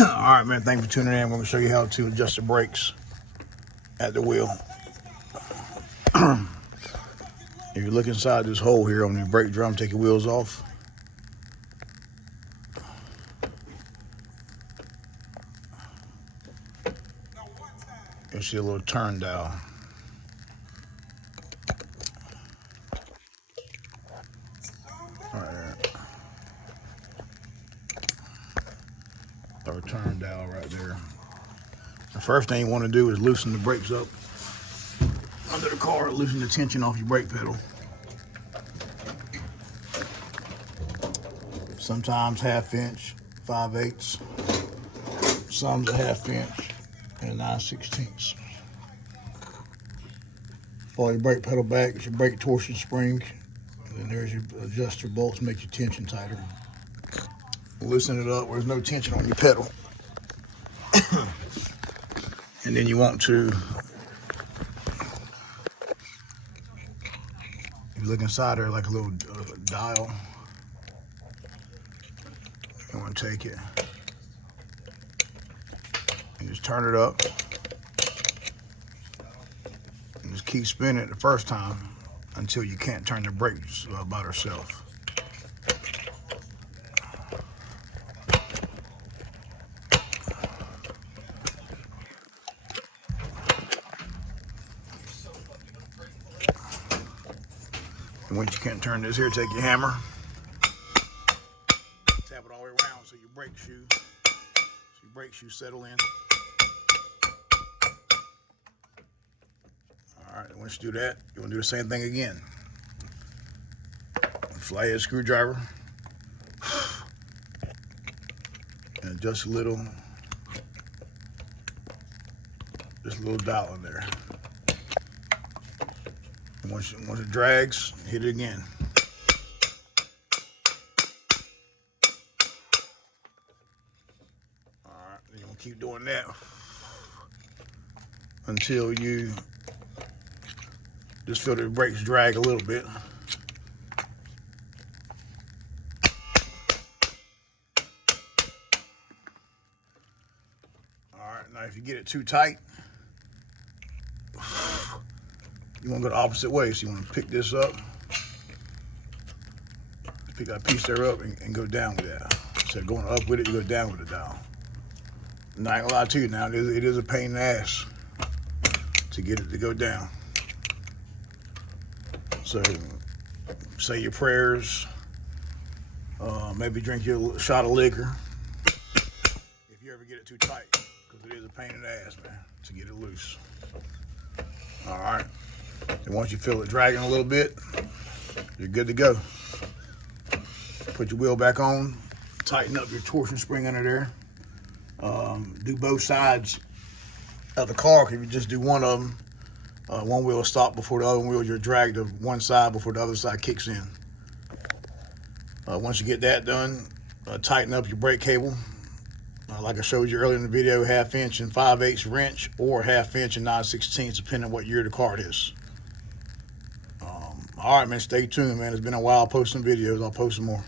All right, man, thanks for tuning in. I'm going to show you how to adjust the brakes at the wheel. If you look inside this hole here on the brake drum, take your wheels off. You'll see a little turn dial. All right. Our turn dial right there. The first thing you want to do is loosen the brakes up under the car, loosen the tension off your brake pedal. Sometimes 1/2 inch, 5/8. Some's a 1/2 inch and 9/16. Follow your brake pedal back, it's your brake torsion spring. And then there's your adjuster bolts, make your tension tighter. Loosen it up where there's no tension on your pedal. And then you want to, you look inside there like a little dial. You want to take it and just turn it up and just keep spinning it the first time until you can't turn the brakes by herself. And once you can't turn this here, take your hammer, tap it all the way around so your brake shoes settle in. All right, once you do that, you want to do the same thing again. Flathead screwdriver and adjust a little, just a little dial in there. And once it drags, hit it again. All right, you're gonna keep doing that until you just feel the brakes drag a little bit. All right, now if you get it too tight, you want to go the opposite way. So you want to pick this up, pick that piece there up and go down with that. Instead of going up with it, you go down with the dial. And I ain't gonna lie to you now, it is a pain in the ass to get it to go down. So say your prayers, maybe drink your shot of liquor if you ever get it too tight, because it is a pain in the ass, man, to get it loose. All right, and once you feel it dragging a little bit, you're good to go. Put your wheel back on, tighten up your torsion spring under there. Do both sides of the car. If you just do one of them, one wheel will stop before the other wheel. You'll drag to one side before the other side kicks in. Once you get that done, tighten up your brake cable. Like I showed you earlier in the video, 1/2 inch and 5/8 wrench, or 1/2 inch and 9/16, depending on what year the car is. All right, man, stay tuned, man. It's been a while posting videos. I'll post some more.